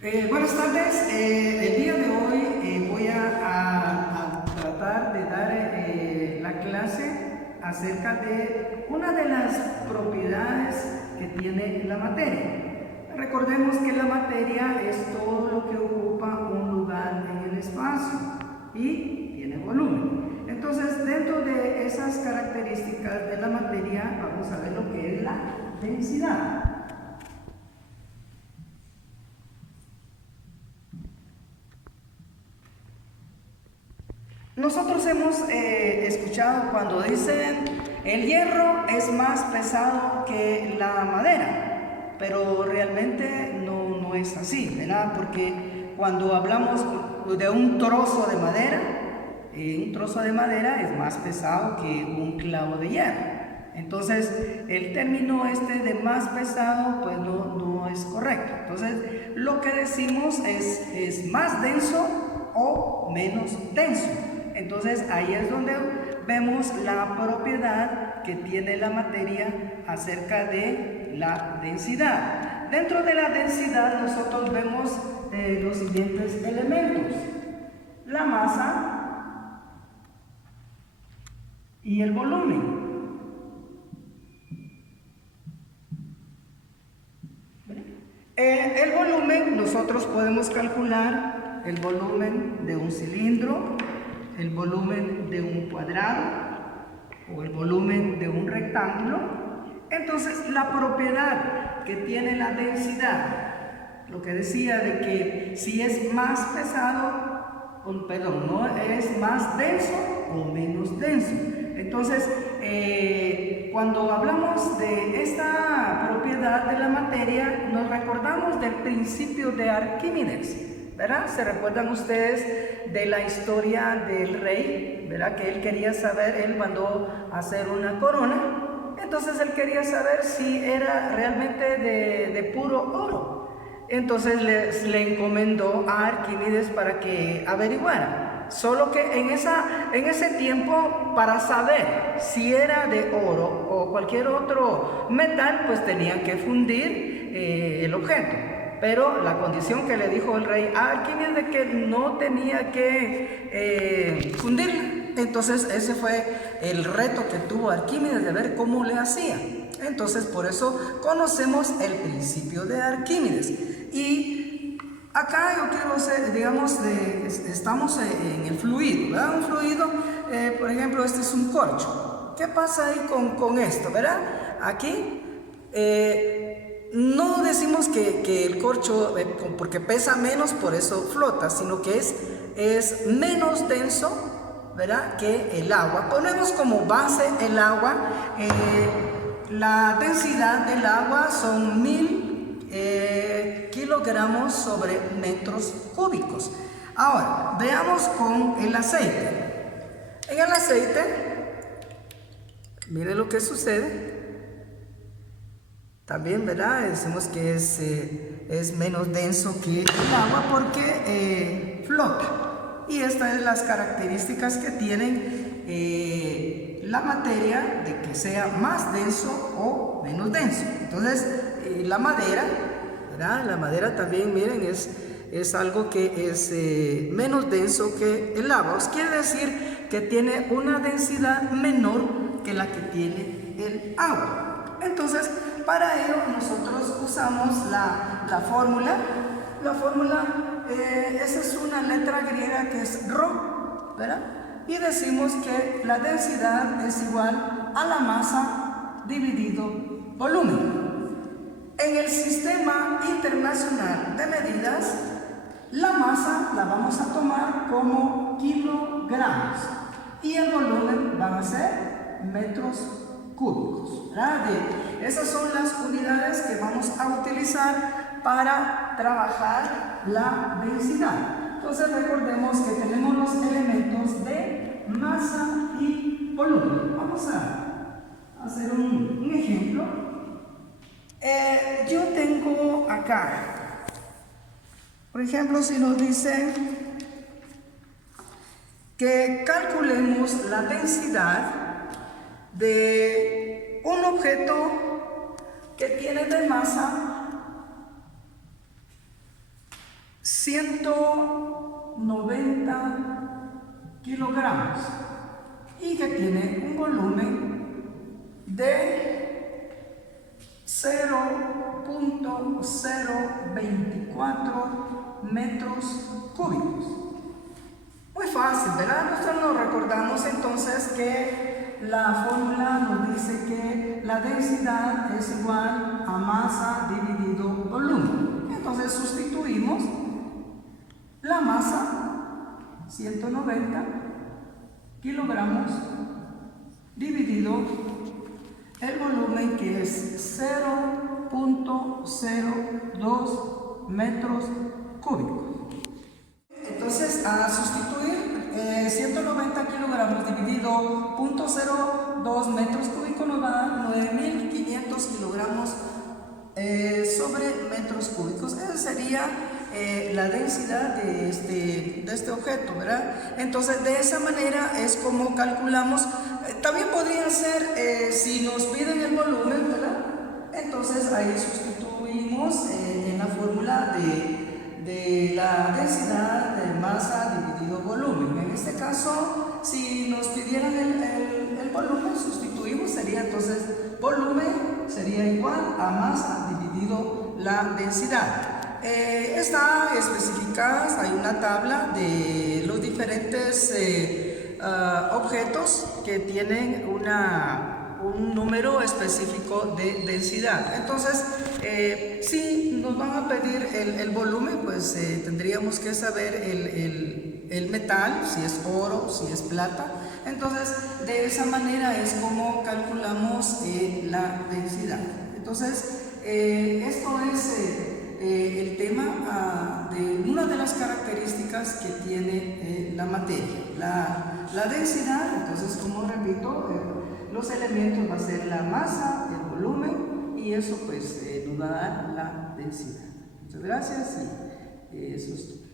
Buenas tardes. El día de hoy voy a tratar de dar la clase acerca de una de las propiedades que tiene la materia. Recordemos que la materia es todo lo que ocupa un lugar en el espacio y tiene volumen. Entonces, dentro de esas características de la materia, vamos a ver lo que es la densidad. Nosotros hemos escuchado cuando dicen el hierro es más pesado que la madera, pero realmente no es así, ¿verdad? Porque cuando hablamos de un trozo de madera es más pesado que un clavo de hierro. Entonces, el término de más pesado, pues no es correcto. Entonces, lo que decimos es más denso o menos denso. Entonces ahí es donde vemos la propiedad que tiene la materia acerca de la densidad. Dentro de la densidad nosotros vemos los siguientes elementos: la masa y el volumen. El volumen, nosotros podemos calcular el volumen de un cilindro, el volumen de un cuadrado o el volumen de un rectángulo. Entonces, la propiedad que tiene la densidad, lo que decía de que si es más pesado, no es más denso o menos denso. Entonces, cuando hablamos de esta propiedad de la materia, nos recordamos del principio de Arquímedes, ¿verdad? ¿Se recuerdan ustedes de la historia del rey? ¿Verdad? Que él quería saber, él mandó a hacer una corona. Entonces él quería saber si era realmente de puro oro. Entonces le encomendó a Arquímedes para que averiguara. Solo que en ese tiempo, para saber si era de oro o cualquier otro metal, pues tenían que fundir el objeto. Pero la condición que le dijo el rey a Arquímedes de que no tenía que fundirla. Entonces ese fue el reto que tuvo Arquímedes de ver cómo le hacía. Entonces por eso conocemos el principio de Arquímedes. Y acá yo quiero hacer, digamos, estamos en el fluido, ¿verdad? Un fluido, por ejemplo, este es un corcho. ¿Qué pasa ahí con esto, verdad? Aquí no decimos que el corcho, porque pesa menos, por eso flota, sino que es menos denso, ¿verdad?, que el agua. Ponemos como base el agua. La densidad del agua son 1000 kilogramos sobre metros cúbicos. Ahora, veamos con el aceite. En el aceite, miren lo que sucede. También, ¿verdad? Decimos que es menos denso que el agua porque flota. Y estas son las características que tienen la materia, de que sea más denso o menos denso. Entonces, la madera, ¿verdad? La madera también, miren, es algo que es menos denso que el agua. Quiere decir que tiene una densidad menor que la que tiene el agua. Entonces, para ello nosotros usamos la fórmula. La fórmula, esa es una letra griega que es Rho, ¿verdad? Y decimos que la densidad es igual a la masa dividido volumen. En el sistema internacional de medidas, la masa la vamos a tomar como kilogramos y el volumen van a ser metros cúbicos, ¿verdad? Esas son las unidades que vamos a utilizar para trabajar la densidad. Entonces recordemos que tenemos los elementos de masa y volumen. Vamos a hacer un ejemplo. Yo tengo acá, por ejemplo, si nos dicen que calculemos la densidad de un objeto que tiene de masa 190 kilogramos y que tiene un volumen de 0.024 metros cúbicos. Muy fácil, ¿verdad? Nosotros nos recordamos entonces que la fórmula nos dice que la densidad es igual a masa dividido volumen. Entonces sustituimos la masa, 190 kilogramos, dividido el volumen, que es 0.02 metros cúbicos. Entonces, a sustituir 190 kilogramos dividido 0.02 metros cúbicos nos da 9.500 kilogramos sobre metros cúbicos. Esa sería la densidad de este objeto, ¿verdad? Entonces, de esa manera es como calculamos. También podría ser, si nos piden el volumen, ¿verdad? Entonces, ahí sustituimos en la fórmula de la densidad de masa dividido volumen. En este caso, si nos pidieran el volumen, sustituimos, sería entonces volumen sería igual a masa dividido la densidad. Está especificada, hay una tabla de los diferentes objetos que tienen un número específico de densidad. Entonces, si nos van a pedir el volumen, pues tendríamos que saber el metal, si es oro, si es plata. Entonces, de esa manera es como calculamos la densidad. Entonces, esto es el tema de una de las características que tiene la materia, la densidad. Entonces, como repito, los elementos va a ser la masa, el volumen, y eso pues nos va a dar la densidad. Muchas gracias y eso es todo.